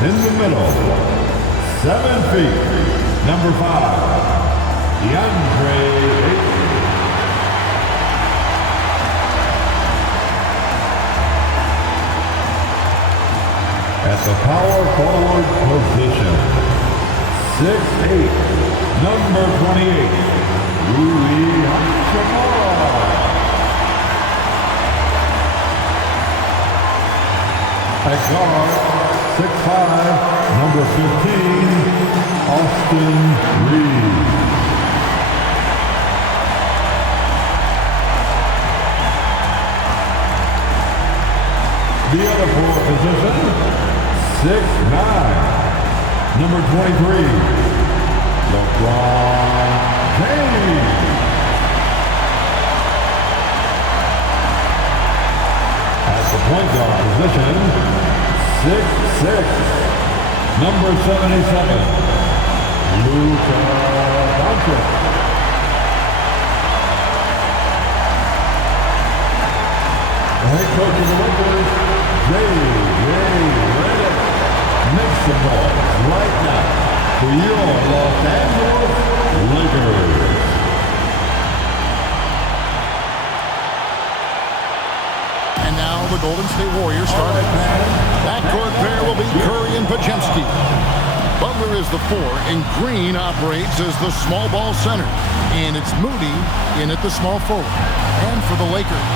In the middle, 7 feet, number 5, DeAndre Ayton. At the power forward position, 6'8", number 28, Rui Hachimura. At guard, 6'5", number 15, Austin Reeves. The other forward position, 6'9", number 23, Lebron James. At the point guard position, 6'6", number 77, Luka Doncic. The head coach of the Lakers, J.J. Redick, makes the ball right now for your Los Angeles Lakers. And now the Golden State Warriors start at man. Backcourt pair will be Curry and Podziemski. Butler is the 4, and Green operates as the small ball center. And it's Moody in at the small forward. And for the Lakers,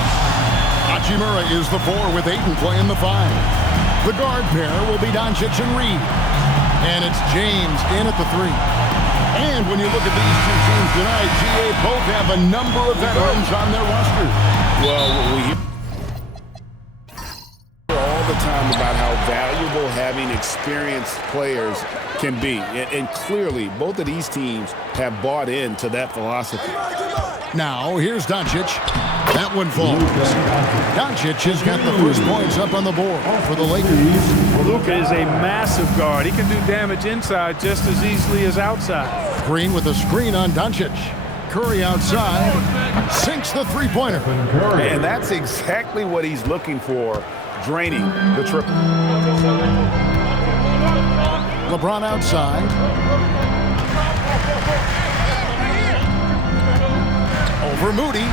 Hachimura is the 4 with Ayton playing the 5. The guard pair will be Doncic and Reed. And it's James in at the 3. And when you look at these two teams tonight, GA both have a number of veterans on their roster. Well, we hear all the time about how valuable having experienced players can be. And clearly, both of these teams have bought into that philosophy. Now, here's Doncic. That one falls. Doncic has got the first points up on the board for the Lakers. Luka is a massive guard. He can do damage inside just as easily as outside. Green with a screen on Doncic. Curry outside. Sinks the three-pointer. And that's exactly what he's looking for, draining the triple. LeBron outside. Over Moody.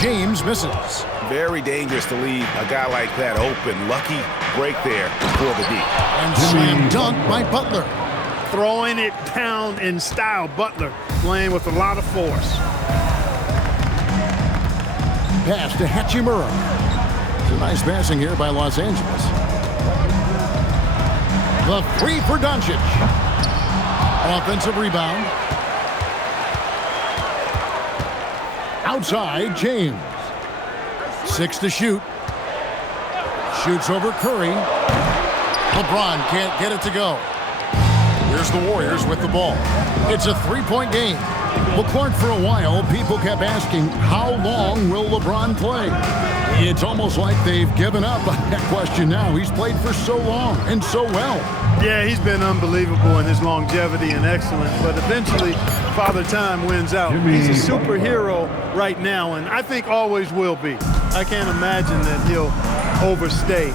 James misses. Very dangerous to leave a guy like that open. Lucky break there before the D. And slam dunk by Butler. Throwing it down in style. Butler playing with a lot of force. Pass to Hachimura. It's a nice passing here by Los Angeles. The 3 for Doncic. Offensive rebound. Outside, James. 6 to shoot. Shoots over Curry. LeBron can't get it to go. Here's the Warriors with the ball. It's a 3-point game. Well, Clark, for a while, people kept asking, how long will LeBron play? It's almost like they've given up on that question now. He's played for so long and so well. Yeah, he's been unbelievable in his longevity and excellence, but eventually Father Time wins out. He's a superhero right now, and I think always will be. I can't imagine that he'll overstay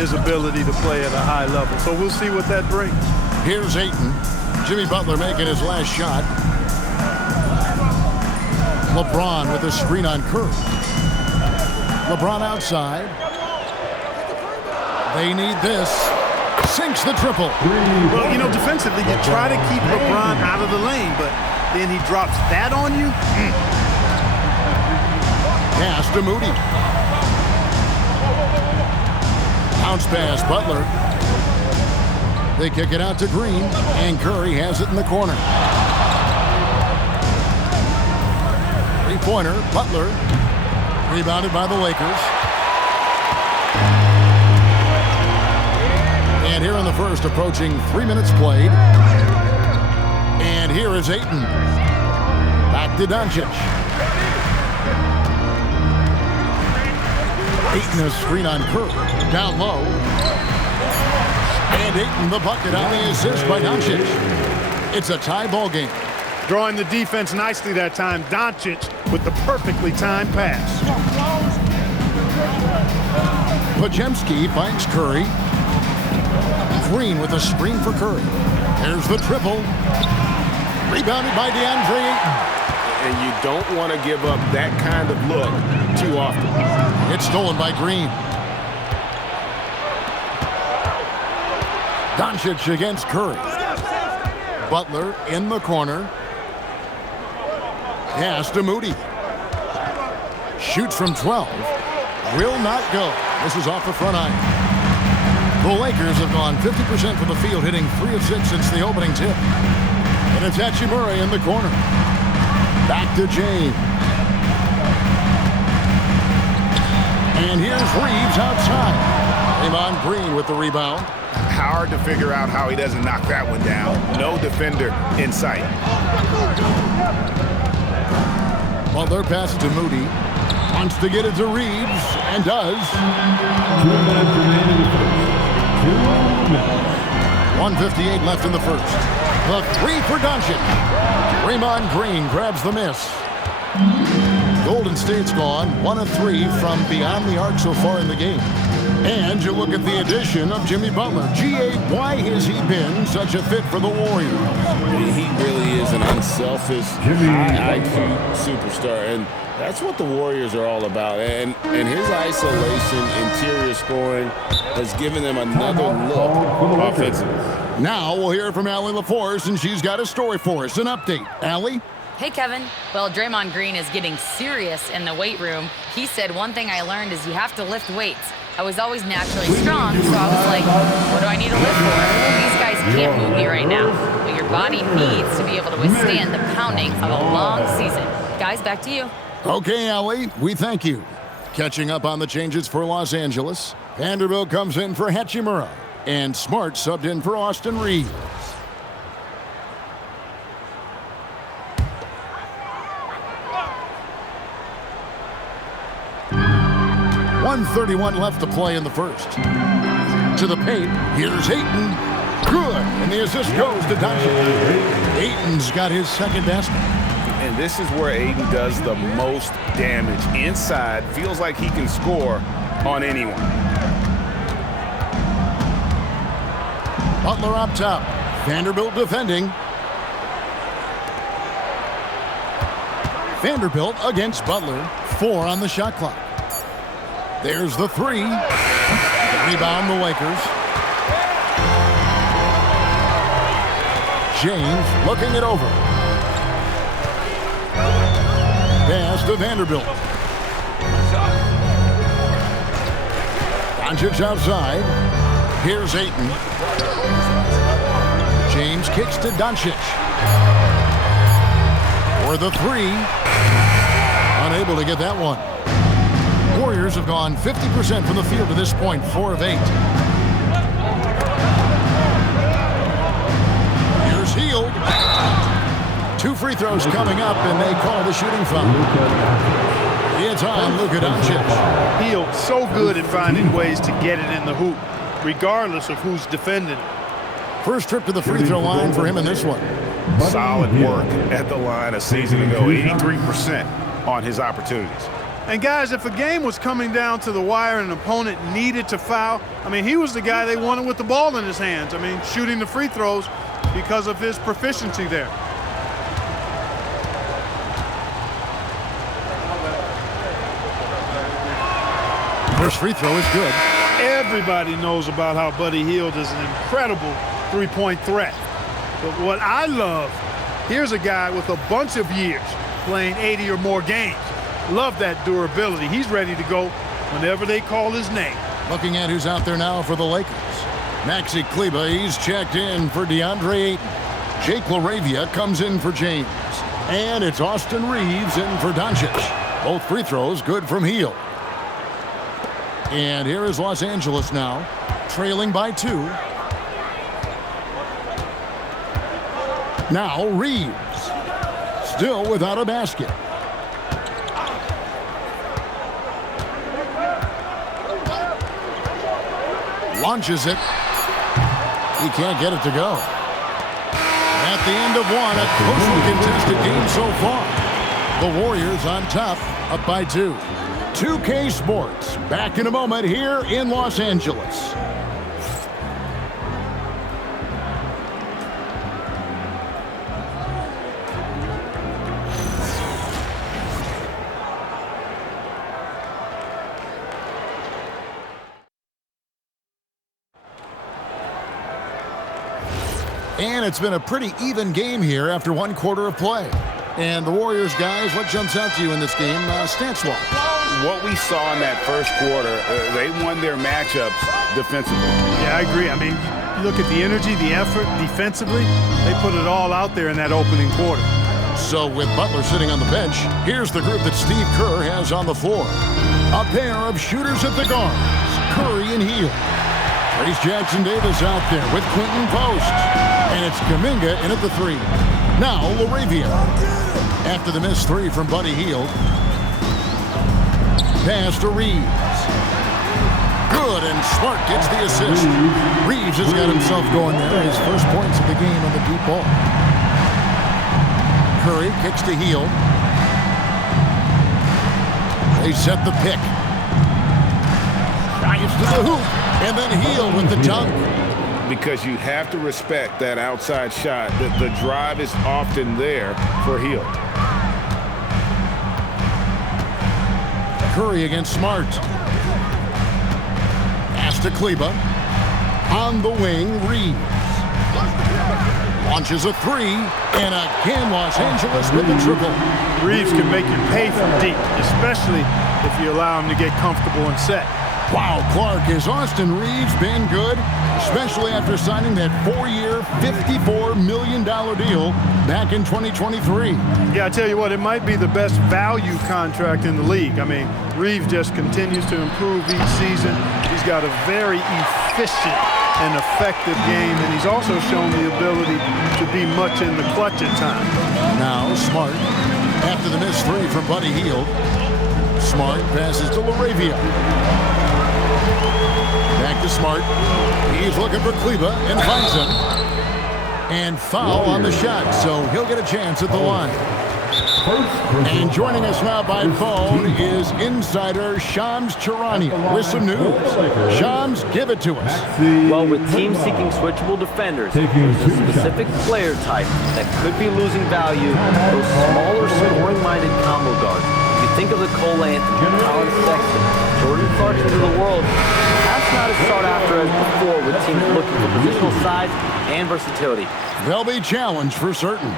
his ability to play at a high level. So we'll see what that brings. Here's Ayton. Jimmy Butler making his last shot. LeBron with a screen on Curry. LeBron outside. They need this. Sinks the triple. Well, you know, defensively, you try to keep LeBron out of the lane, but then he drops that on you. Pass to Moody. Bounce pass, Butler. They kick it out to Green, and Curry has it in the corner. Three-pointer, Butler. Rebounded by the Lakers. And here in the first, approaching 3 minutes played. And here is Ayton. Back to Doncic. Ayton a screen on Curry. Down low. And Ayton the bucket on the assist by Doncic. It's a tie ball game. Drawing the defense nicely that time. Doncic with the perfectly timed pass. Podziemski finds Curry. Green with a screen for Curry. There's the triple. Rebounded by DeAndre Ayton. And you don't want to give up that kind of look too often. It's stolen by Green. Doncic against Curry. Butler in the corner. Pass to Moody. Shoots from 12. Will not go. This is off the front iron. The Lakers have gone 50% from the field, hitting 3 of 6 since the opening tip. And it's Hachimura in the corner. Back to James. And here's Reeves outside. Draymond Green with the rebound. Hard to figure out how he doesn't knock that one down. No defender in sight. Butler passes to Moody. Wants to get it to Reeves, and does. 2 minutes remaining in the first. 2 minutes. 1:58 left in the first. The 3 for Doncic. Draymond Green grabs the miss. Golden State's gone 1 of 3 from beyond the arc so far in the game. And you look at the addition of Jimmy Butler. G.A., why has he been such a fit for the Warriors? He really is an unselfish, high IQ superstar, and that's what the Warriors are all about. And his isolation, interior scoring has given them another look offensively. Now we'll hear from Allie LaForce, and she's got a story for us. An update. Allie? Hey, Kevin. Well, Draymond Green is getting serious in the weight room. He said, one thing I learned is you have to lift weights. I was always naturally strong, so I was like, what do I need to lift for? These guys can't move me right now. But your body needs to be able to withstand the pounding of a long season. Guys, back to you. Okay, Allie, we thank you. Catching up on the changes for Los Angeles. Vanderbilt comes in for Hachimura. And Smart subbed in for Austin Reeves. .131 left to play in the first. To the paint, here's Ayton. Good, and the assist goes to Doncic. Ayton's got his second basket. And this is where Ayton does the most damage. Inside, feels like he can score on anyone. Butler up top. Vanderbilt defending. Vanderbilt against Butler. 4 on the shot clock. There's the 3. Rebound the Lakers. James looking it over. Pass to Vanderbilt. Doncic outside. Here's Ayton. James kicks to Doncic. For the 3. Unable to get that one. Warriors have gone 50% from the field to this point, 4 of 8. Here's Hield. 2 free throws coming up, and they call the shooting foul. It's on Luka Doncic. Hield so good at finding ways to get it in the hoop, regardless of who's defending it. First trip to the free throw line for him in this one. Solid work at the line a season ago, 83% on his opportunities. And guys, if a game was coming down to the wire and an opponent needed to foul, I mean, he was the guy they wanted with the ball in his hands. I mean, shooting the free throws because of his proficiency there. First free throw is good. Everybody knows about how Buddy Hield is an incredible three-point threat. But what I love, here's a guy with a bunch of years playing 80 or more games. Love that durability. He's ready to go whenever they call his name. Looking at who's out there now for the Lakers. Maxi Kleber, he's checked in for DeAndre Ayton. Jake LaRavia comes in for James. And it's Austin Reeves in for Doncic. Both free throws good from Hield. And here is Los Angeles now, trailing by 2. Now Reeves, still without a basket. Launches it. He can't get it to go. At the end of one, a closely contested game so far. The Warriors on top, up by 2. 2K Sports, back in a moment here in Los Angeles. And it's been a pretty even game here after one quarter of play. And the Warriors, guys, what jumps out to you in this game stance-wise? What we saw in that first quarter, they won their matchups defensively. Yeah, I agree. I mean, you look at the energy, the effort defensively, they put it all out there in that opening quarter. So with Butler sitting on the bench, here's the group that Steve Kerr has on the floor. A pair of shooters at the guards, Curry and Hield. Trace Jackson-Davis out there with Quentin Post. And it's Kuminga in at the 3. Now LaRavia. After the missed 3 from Buddy Hield. Pass to Reeves. Good, and Smart gets the assist. Reeves has got himself going there. His first points of the game on the deep ball. Curry kicks to Hield. They set the pick. Drives to the hoop. And then Hield with the dunk. Because you have to respect that outside shot. The drive is often there for Hield. Curry against Smart. Pass to Kleba. On the wing, Reeves. Launches a 3. And again, Los Angeles with the triple. Reeves can make you pay from deep, especially if you allow him to get comfortable and set. Wow, Clark, has Austin Reeves been good? Especially after signing that 4-year, $54 million deal back in 2023. Yeah, I tell you what, it might be the best value contract in the league. I mean, Reeves just continues to improve each season. He's got a very efficient and effective game, and he's also shown the ability to be much in the clutch at times. Now, Smart, after the missed 3 from Buddy Hield. Smart passes to LaRavia. Back to Smart. He's looking for Kleba and finds him. And foul on the shot, so he'll get a chance at the line. And joining us now by phone is insider Shams Charania with some news. Shams, give it to us. Well, with teams seeking switchable defenders, there's a specific player type that could be losing value, those smaller, scoring-minded combo guards. You think of the Cole Anthony, Colin Sexton, Jordan Clarkson of the world. That's not as sought after as before with teams looking for positional size and versatility. They'll be challenged for certain.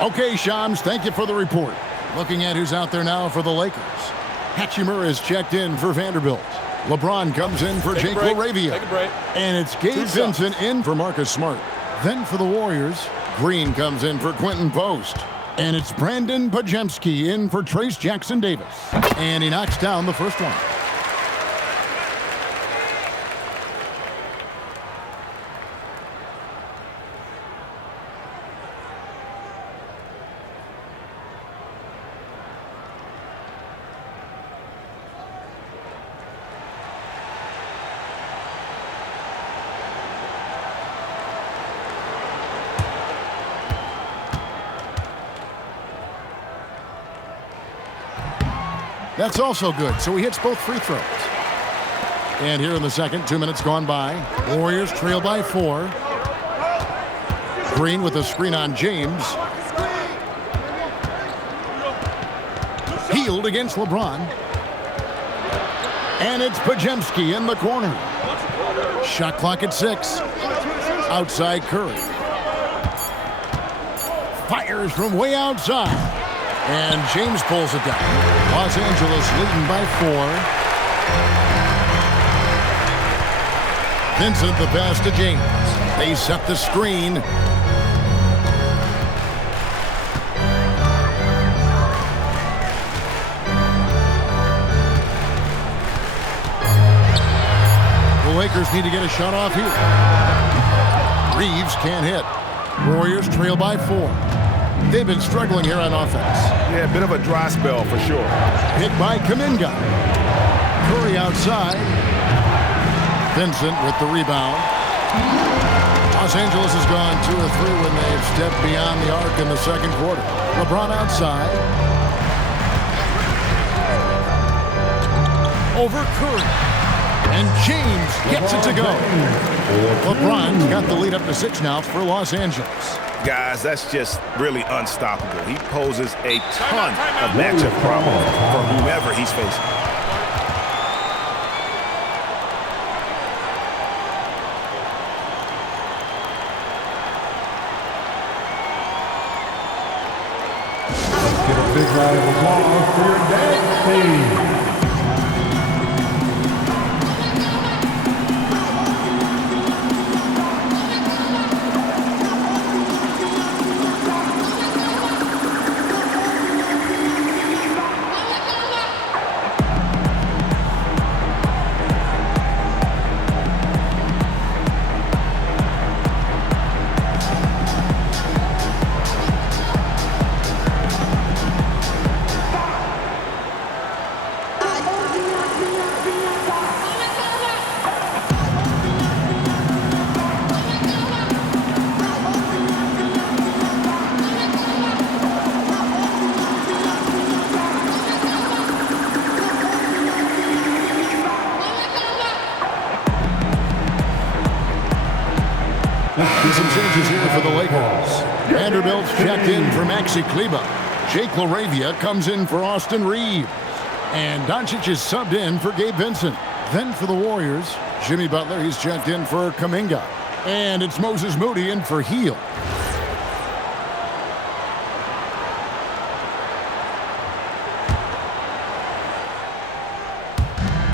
Okay, Shams, thank you for the report. Looking at who's out there now for the Lakers. Hachimura is checked in for Vanderbilt. LeBron comes in for Jake LaRavia. And it's Gabe Vincent in for Marcus Smart. Then for the Warriors, Green comes in for Quentin Post. And it's Brandon Pajemski in for Trace Jackson-Davis. And he knocks down the first one. That's also good, so he hits both free throws. And here in the second, 2 minutes gone by. Warriors trail by 4. Green with a screen on James. Hield against LeBron. And it's Pajemski in the corner. Shot clock at 6. Outside Curry. Fires from way outside. And James pulls it down. Los Angeles leading by 4. Vincent the pass to James. They set the screen. The Lakers need to get a shot off here. Reeves can't hit. Warriors trail by 4. They've been struggling here on offense. Yeah, a bit of a dry spell for sure. Hit by Kuminga. Curry outside. Vincent with the rebound. Los Angeles has gone 2 or 3 when they've stepped beyond the arc in the second quarter. LeBron outside. Over Curry. And James gets it to go. LeBron's got the lead up to 6 now for Los Angeles. Guys, that's just really unstoppable. He poses a ton of matchup problems for whomever he's facing. big round of applause for your dance team. Some changes here for the Lakers. Vanderbilt's checked in for Maxi Kleber. Jake LaRavia comes in for Austin Reeves. And Doncic is subbed in for Gabe Vincent. Then for the Warriors, Jimmy Butler, he's checked in for Kuminga. And it's Moses Moody in for Heel.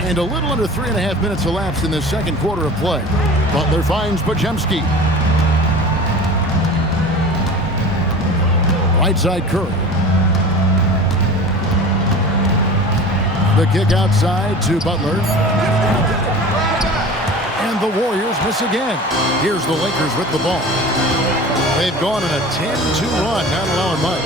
And a little under 3.5 minutes elapsed in the second quarter of play. Butler finds Podziemski. Right side Curry. The kick outside to Butler. And the Warriors miss again. Here's the Lakers with the ball. They've gone on a 10-2 run, not allowing much.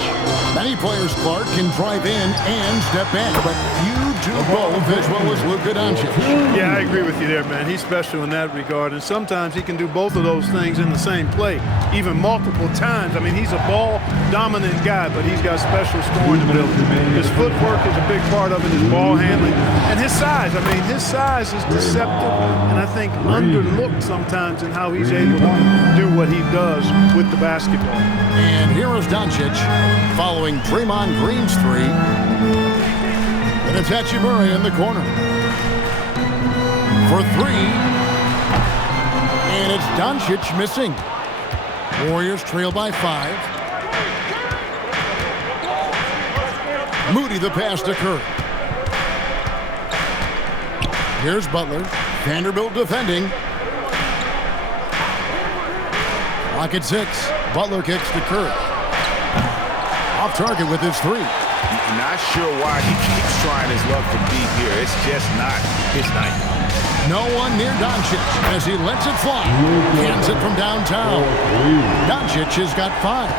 Many players, Clark, can drive in and step back, but few do both as well as Luka Doncic. Yeah, I agree with you there, man. He's special in that regard, and sometimes he can do both of those things in the same play, even multiple times. I mean, he's a ball-dominant guy, but he's got special scoring ability. His footwork is a big part of it, his ball handling, and his size. I mean, his size is deceptive, and I think underlooked sometimes in how he's able to do what he does with the basketball. And here is Doncic following Draymond Green's three. And it's Hachimura in the corner for three. And it's Doncic missing. Warriors trail by 5. Moody the pass to Curry. Here's Butler. Vanderbilt defending. Clock at 6. Butler kicks to Curry. Off target with his three. Not sure why he keeps trying his luck to be here. It's just not his night. No one near Doncic as he lets it fly. Hands it from downtown. Doncic has got 5.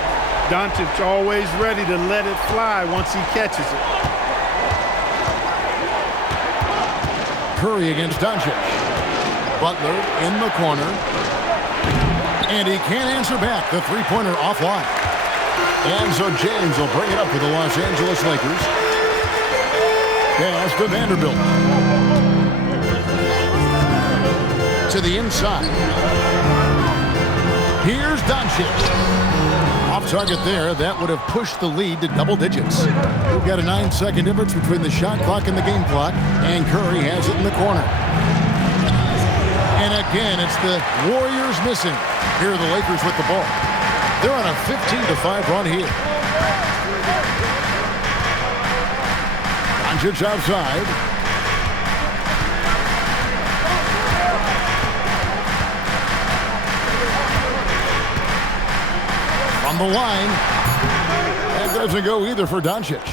Doncic always ready to let it fly once he catches it. Curry against Doncic. Butler in the corner. And he can't answer back. The three-pointer offline. And so James will bring it up for the Los Angeles Lakers. Pass to Vanderbilt. To the inside. Here's Doncic. Off target there. That would have pushed the lead to double digits. We've got a 9-second difference between the shot clock and the game clock. And Curry has it in the corner. And again, it's the Warriors missing. Here are the Lakers with the ball. They're on a 15-5 run here. Doncic outside. From the line. That doesn't go either for Doncic.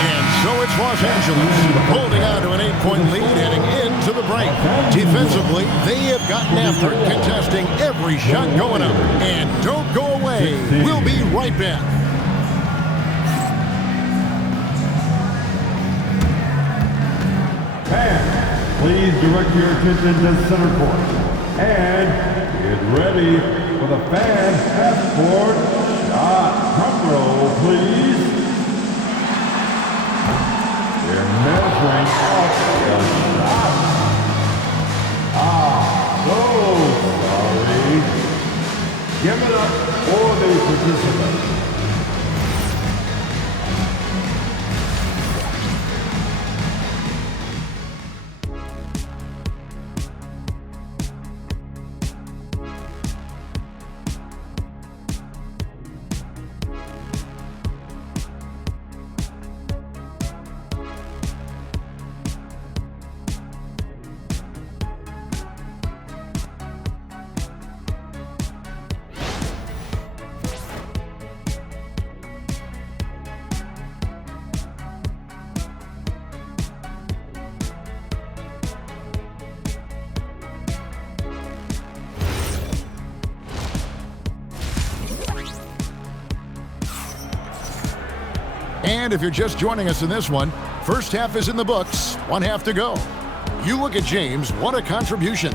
And so it's Los Angeles holding on to an 8-point lead heading into the break. Defensively, they have gotten after it, contesting every shot going up. And don't go away. We'll be right back. Fans, please direct your attention to center court. And get ready for the fan half-court shot. Drum roll, please. They're measuring up the shot. So sorry. Give it up for the participants. And if you're just joining us in this one, first half is in the books, 1 half to go. You look at James, what a contribution.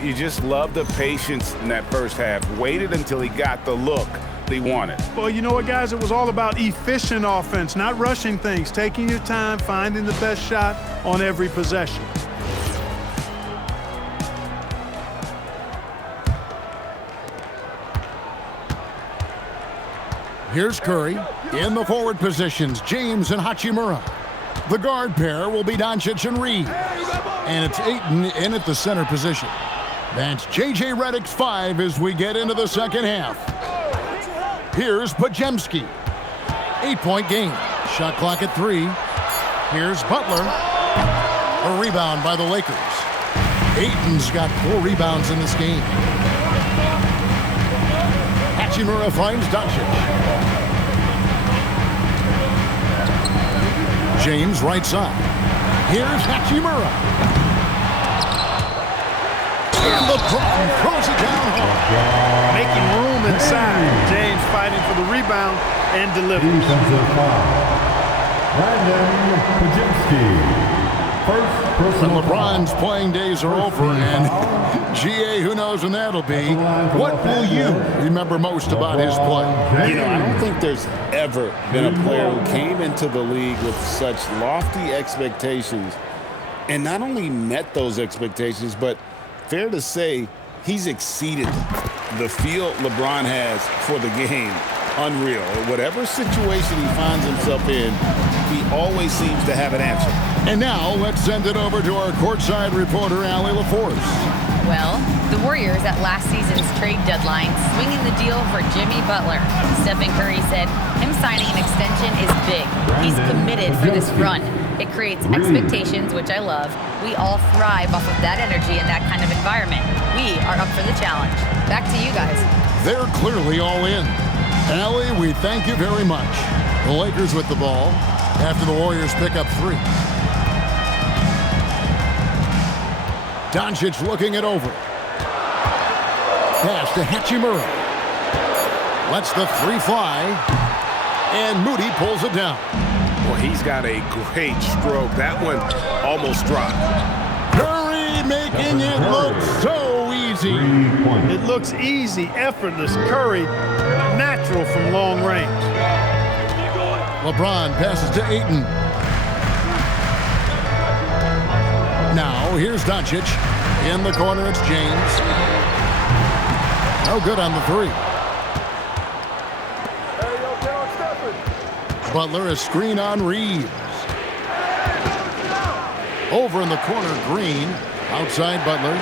You just love the patience in that first half. Waited until he got the look he wanted. Well, you know what, guys? It was all about efficient offense, not rushing things, taking your time, finding the best shot on every possession. Here's Curry in the forward positions, James and Hachimura. The guard pair will be Doncic and Reed. And it's Ayton in at the center position. That's J.J. Redick's 5 as we get into the second half. Here's Podziemski. 8-point game. Shot clock at 3. Here's Butler. A rebound by the Lakers. Ayton's got 4 rebounds in this game. Hachimura finds Doncic. James right side. Here's Hachimura. And LeBron throws it down hard. Making room inside. James fighting for the rebound and delivering. Defensive foul. Brandon Podziemski. First personal And LeBron's playing days are over, and GA, who knows when that'll be. What will you remember most about his play? You know, I don't think there's ever been a player who came into the league with such lofty expectations and not only met those expectations, but fair to say, he's exceeded them. The feel LeBron has for the game, unreal. Whatever situation he finds himself in, he always seems to have an answer. And now, let's send it over to our courtside reporter, Allie LaForce. Well, the Warriors at last season's trade deadline swinging the deal for Jimmy Butler. Stephen Curry said him signing an extension is big. He's committed for this run. It creates expectations, which I love. We all thrive off of that energy and that kind of environment. We are up for the challenge. Back to you guys. They're clearly all in. Allie, we thank you very much. The Lakers with the ball after the Warriors pick up 3. Doncic looking it over. Pass to Hachimura. Lets the 3 fly. And Moody pulls it down. Well, he's got a great stroke. That one almost dropped. Curry making it look so easy. It looks easy, effortless. Curry, natural from long range. LeBron passes to Ayton. Now, here's Doncic. In the corner, it's James. No good on the 3. Butler, a screen on Reeves. Over in the corner, Green. Outside Butler.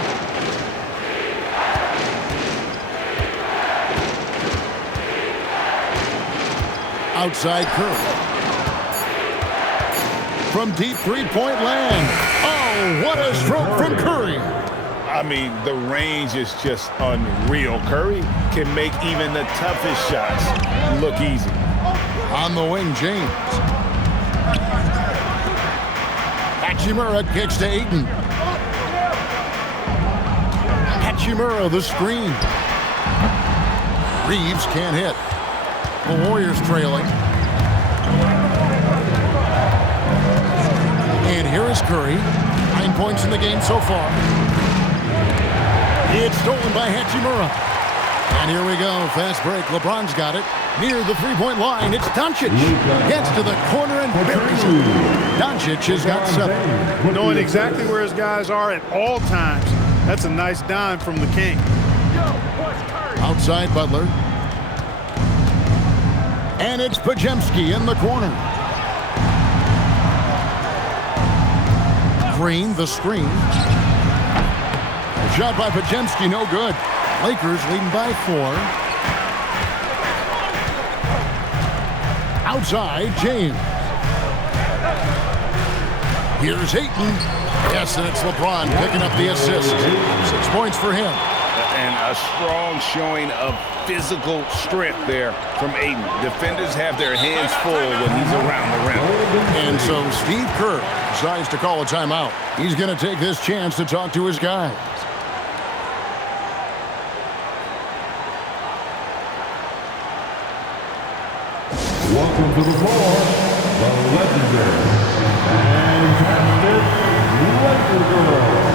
Outside Curry. From deep three-point land. Oh, what a stroke from Curry. I mean, the range is just unreal. Curry can make even the toughest shots look easy. On the wing, James. Hachimura kicks to Ayton. Hachimura, the screen. Reeves can't hit. The Warriors trailing. And here is Curry. 9 points in the game so far. It's stolen by Hachimura. And here we go. Fast break. LeBron's got it. Near the three-point line, it's Doncic. Gets to the corner and buries it. Doncic has got 7. Knowing exactly where his guys are at all times. That's a nice dime from the King. Outside Butler. And it's Podziemski in the corner. Green, the screen. A shot by Podziemski, no good. Lakers leading by 4. Outside, James. Here's Ayton. Yes, and it's LeBron picking up the assist. 6 points for him. And a strong showing of physical strength there from Ayton. Defenders have their hands full when he's around the rim. And so Steve Kerr decides to call a timeout. He's going to take this chance to talk to his guys. Welcome to the floor, the legendary fantastic Laker girl.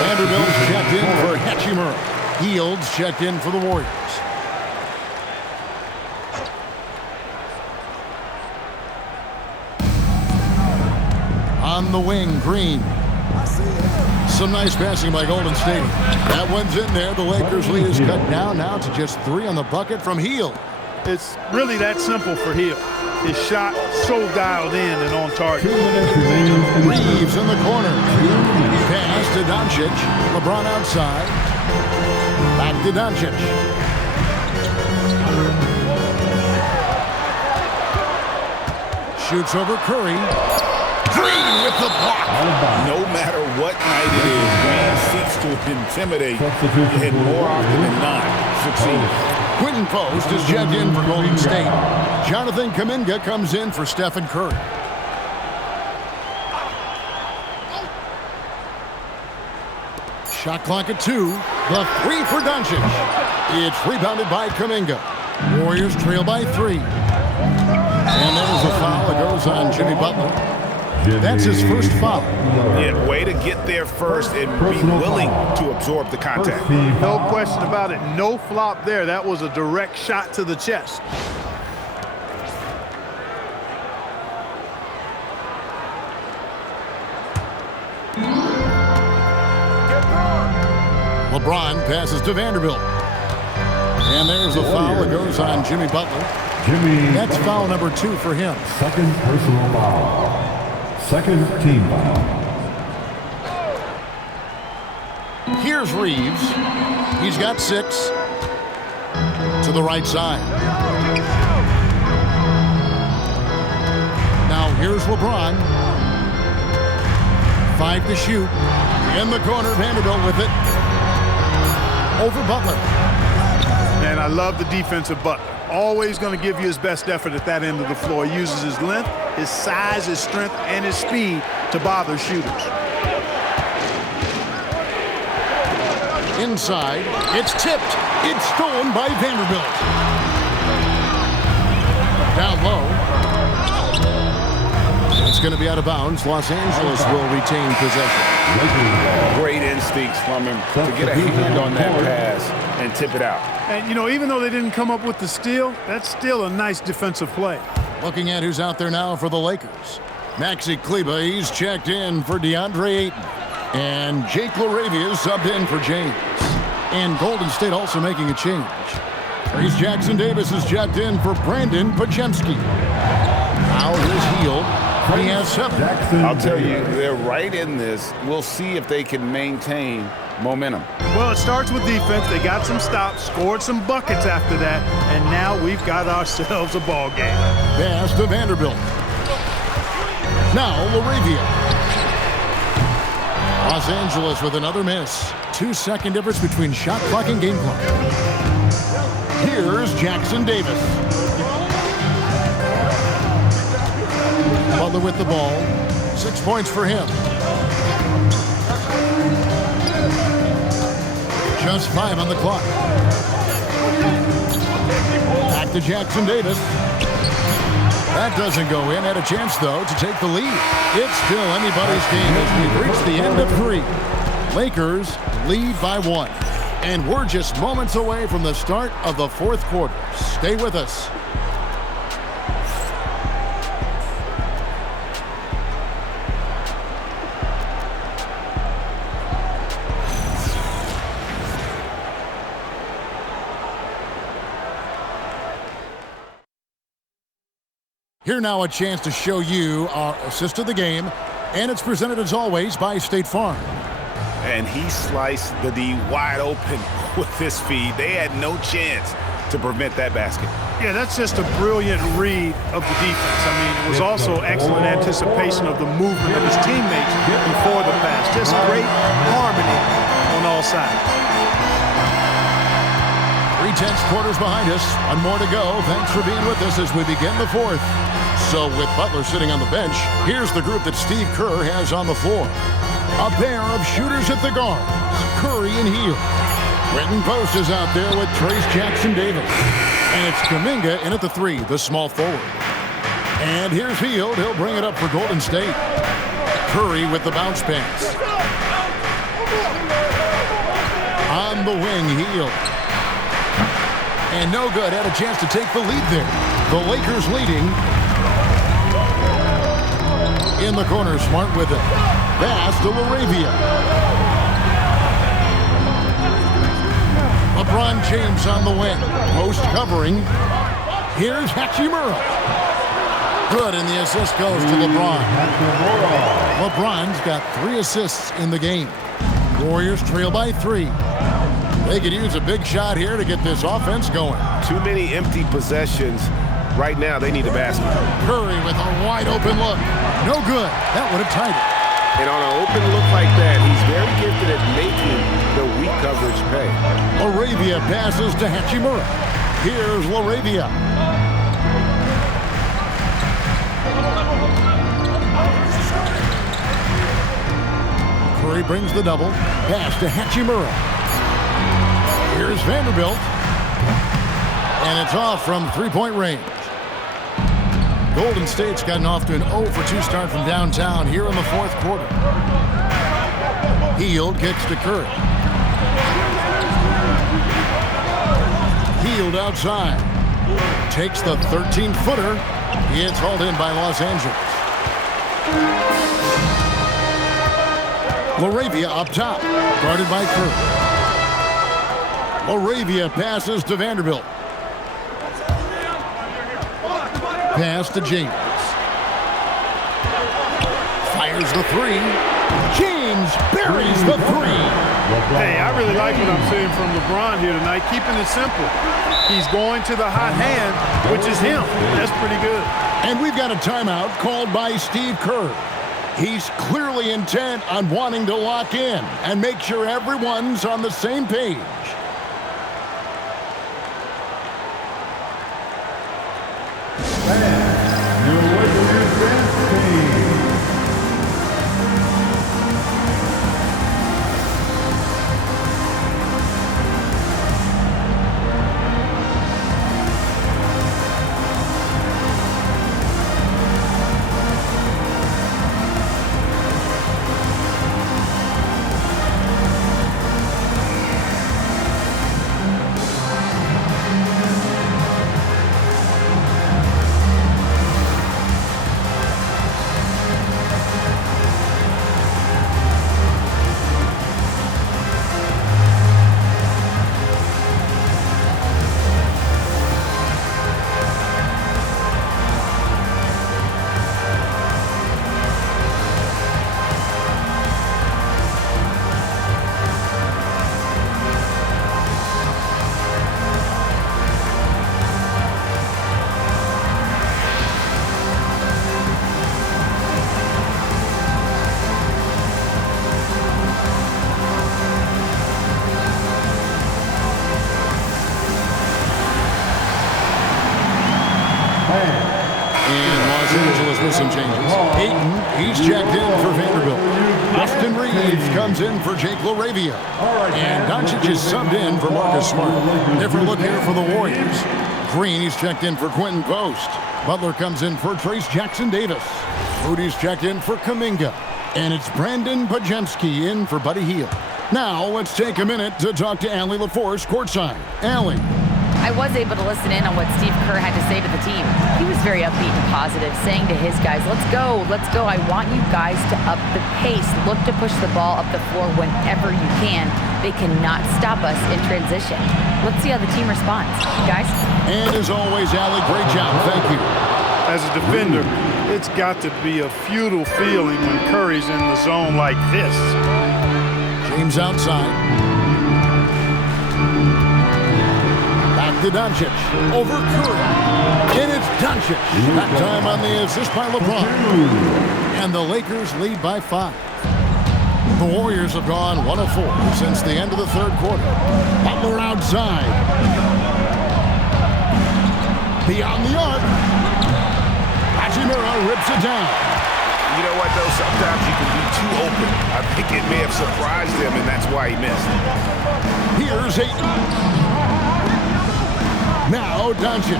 Vanderbilt's checked in for Hachimura. Fields checked in for the Warriors. On the wing, Green. Some nice passing by Golden State. That one's in there. The Lakers lead is cut down now to just 3 on the bucket from Hield. It's really that simple for Hield. His shot so dialed in and on target. Reeves in the corner. Pass to Doncic. LeBron outside. Back to Doncic. Shoots over Curry. Green with the block. No matter what night it is, Green seeks to intimidate and more often than not succeeds. Quinton Post is checked in for Golden State. Jonathan Kuminga comes in for Stephen Curry. Shot clock at 2. The 3 for Doncic. It's rebounded by Kuminga. Warriors trail by 3. And there's a foul that goes on Jimmy Butler. That's his first foul. Yeah, way to get there first and be willing to absorb the contact. No question about it. No flop there. That was a direct shot to the chest. LeBron passes to Vanderbilt. And there's a foul that goes on Jimmy Butler. That's foul number 2 for him. Second personal foul. Second team foul. Here's Reeves. He's got 6. To the right side. Now here's LeBron. 5 to shoot. In the corner, Vanderbilt with it. Over Butler. And I love the defensive Butler. Always going to give you his best effort at that end of the floor. He uses his length, his size, his strength, and his speed to bother shooters. Inside, it's tipped. It's stolen by Vanderbilt. Down low. It's going to be out of bounds. Los Angeles will retain possession. Great instincts from him to get a hand on that pass and tip it out. And, you know, even though they didn't come up with the steal, that's still a nice defensive play. Looking at who's out there now for the Lakers. Maxi Kleber, he's checked in for DeAndre Ayton. And Jake LaRavia is subbed in for James. And Golden State also making a change. Trace Jackson Davis is checked in for Brandon Podziemski. Now here's Hield. He has 7. I'll tell you, they're right in this. We'll see if they can maintain momentum. Well, it starts with defense. They got some stops, scored some buckets after that, and now we've got ourselves a ball game. Pass to Vanderbilt. Now LaRavia. Los Angeles with another miss. 2-second difference between shot clock and game clock. Here's Jackson Davis. Butler with the ball. 6 points for him. Just 5 on the clock. Back to Jackson Davis. That doesn't go in. Had a chance, though, to take the lead. It's still anybody's game as we've reached the end of 3. Lakers lead by 1. And we're just moments away from the start of the fourth quarter. Stay with us. Here now a chance to show you our assist of the game, and it's presented as always by State Farm. And he sliced the D wide open with this feed. They had no chance to prevent that basket. Yeah, that's just a brilliant read of the defense. I mean, it was also excellent anticipation of the movement of his teammates before the pass. Just great harmony on all sides. 3/10 quarters behind us. One more to go. Thanks for being with us as we begin the fourth. So with Butler sitting on the bench, here's the group that Steve Kerr has on the floor. A pair of shooters at the guards, Curry and Hield. Quentin Post is out there with Trace Jackson-Davis. And it's Kuminga in at the 3, the small forward. And here's Hield. He'll bring it up for Golden State. Curry with the bounce pass. On the wing, Hield. And no good. Had a chance to take the lead there. The Lakers leading. In the corner, Smart with it. Pass to Laravia. LeBron James on the wing. Post covering. Here's Hachimura. Good, and the assist goes to LeBron. LeBron's got 3 assists in the game. Warriors trail by 3. They could use a big shot here to get this offense going. Too many empty possessions. Right now, they need a basket. Curry with a wide open look. No good. That would have tied it. And on an open look like that, he's very gifted at making the weak coverage pay. Laravia passes to Hachimura. Here's Laravia. Curry brings the double. Pass to Hachimura. Here's Vanderbilt. And it's off from 3-point range. Golden State's gotten off to an 0-for-2 start from downtown here in the fourth quarter. Hield kicks to Curry. Hield outside. Takes the 13-footer. It's hauled in by Los Angeles. Laravia up top. Guarded by Curry. Laravia passes to Vanderbilt. Pass to James. Fires the 3. James buries the 3. Hey, I really like what I'm seeing from LeBron here tonight, keeping it simple. He's going to the hot hand, which is him. That's pretty good. And we've got a timeout called by Steve Kerr. He's clearly intent on wanting to lock in and make sure everyone's on the same page. Some changes. Ayton, he's checked in for Vanderbilt. Austin Reeves comes in for Jake Laravia. And Doncic is subbed in for Marcus Smart. Different look here for the Warriors. Green, he's checked in for Quentin Post. Butler comes in for Trace Jackson-Davis. Rudy's checked in for Kuminga. And it's Brandon Pajemski in for Buddy Hield. Now let's take a minute to talk to Allie LaForce courtside. Allie. I was able to listen in on what Steve Kerr had to say to the team. He was very upbeat and positive, saying to his guys, let's go. I want you guys to up the pace. Look to push the ball up the floor whenever you can. They cannot stop us in transition. Let's see how the team responds. Guys? And as always, Allie, great job. Thank you. As a defender, it's got to be a futile feeling when Curry's in the zone like this. James outside. To Doncic, over Curry, and it's Doncic. That time on the assist by LeBron. And the Lakers lead by 5. The Warriors have gone 1 of 4 since the end of the third quarter. Butler outside. Beyond the arc. Hachimura rips it down. You know what, though? Sometimes you can be too open. I think it may have surprised him, and that's why he missed. Here's Ayton. Now Doncic.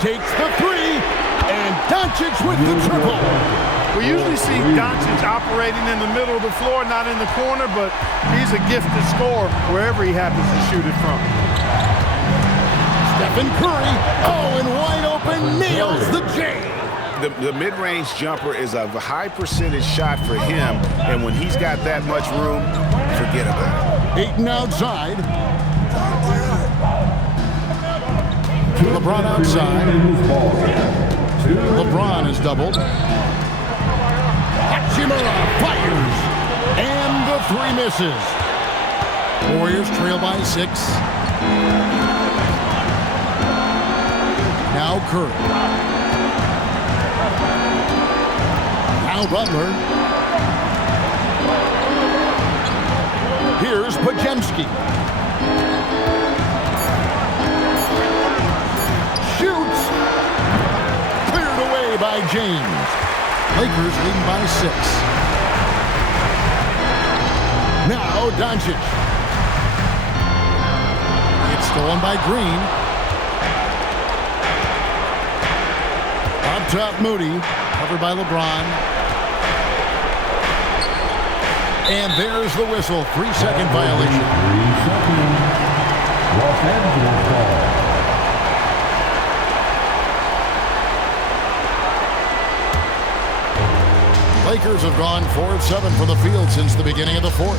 Takes the 3, and Doncic with the triple. We usually see Doncic operating in the middle of the floor, not in the corner, but he's a gifted scorer wherever he happens to shoot it from. Stephen Curry, and wide open, nails the J. The mid-range jumper is a high percentage shot for him, and when he's got that much room, forget about it. Ayton outside. LeBron outside. LeBron is doubled. Hachimura fires, and the 3 misses. Warriors trail by 6. Now Curry. Now Butler. Here's Pajemski. Shoots. Cleared away by James. Lakers leading by 6. Now Doncic. It's stolen by Green. Up top, Moody. Covered by LeBron. And there's the whistle. 3-second violation. 3 seconds. Los Angeles ball. Lakers have gone 4 of 7 from the field since the beginning of the 4th.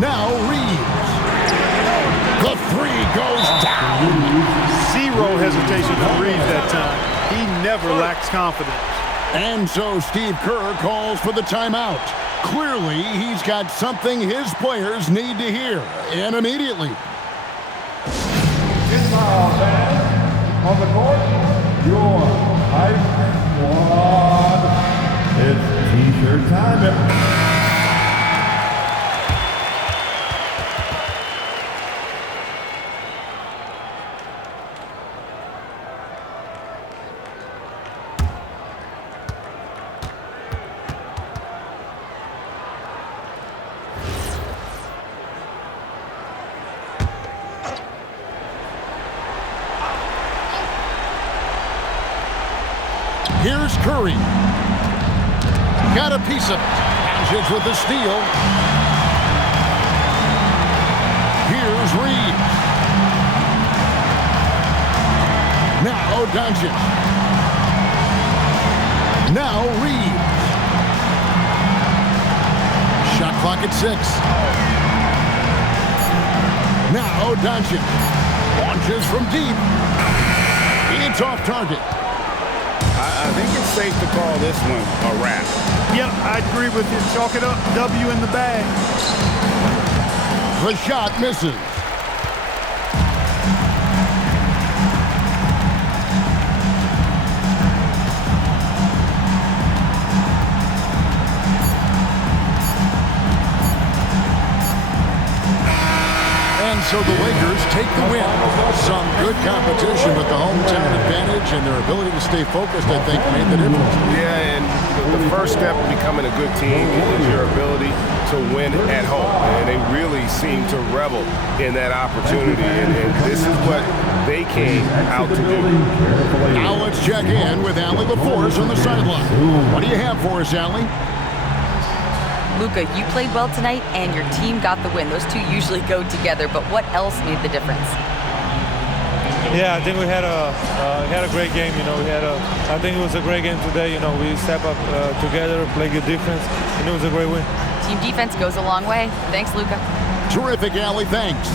Now Reeves. The 3 goes down. Zero hesitation for Reeves that time. He never lacks confidence. And so Steve Kerr calls for the timeout. Clearly, he's got something his players need to hear, and immediately. Meanwhile, fans, on the court, your hype squad. It's T-shirt time. Here's Curry. Got a piece of it. Doncic with the steal. Here's Reeves. Now Doncic. Now Reeves. Shot clock at 6. Now Doncic. Launches from deep. It's off target. I think it's safe to call this one a wrap. Yep, I agree with you. Chalk it up. W in the bag. The shot misses. And so the Lakers take the win. Some good competition, but the hometown advantage and their ability to stay focused, I think, made the difference. Yeah, and the the first step in becoming a good team is your ability to win at home. And they really seem to revel in that opportunity. And this is what they came out to do. Now let's check in with Allie LaForce on the sideline. What do you have for us, Allie? Luka, you played well tonight, and your team got the win. Those two usually go together, but what else made the difference? Yeah, I think we had a great game. You know, I think it was a great game today. You know, we step up together, play good defense, and it was a great win. Team defense goes a long way. Thanks, Luka. Terrific, Allie. Thanks.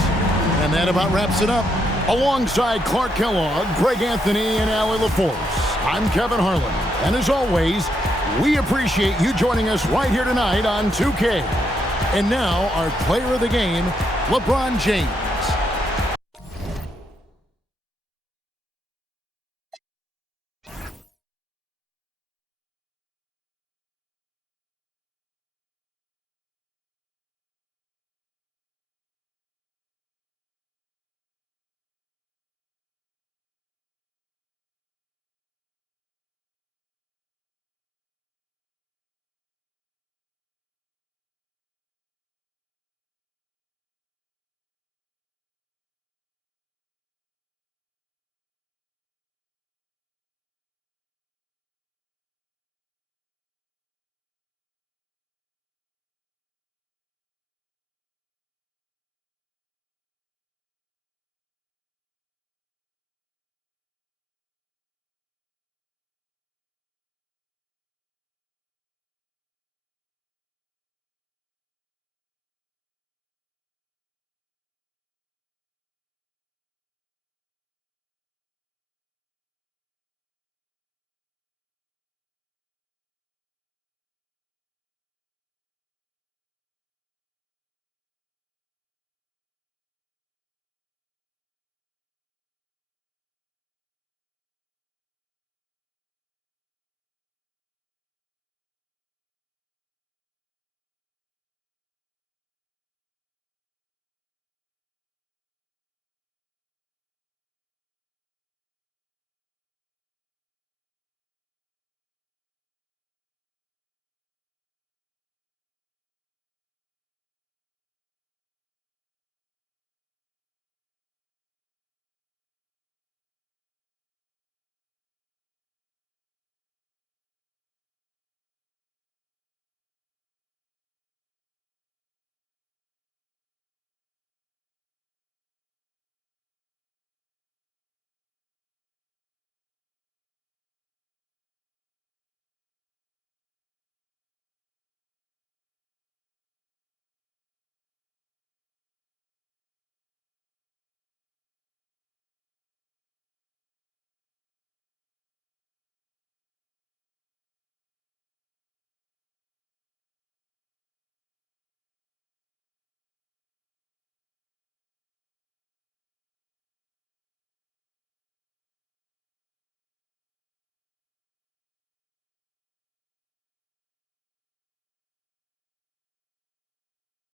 And that about wraps it up. Alongside Clark Kellogg, Greg Anthony, and Allie LaForce, I'm Kevin Harlan. And as always, we appreciate you joining us right here tonight on 2K. And now, our player of the game, LeBron James.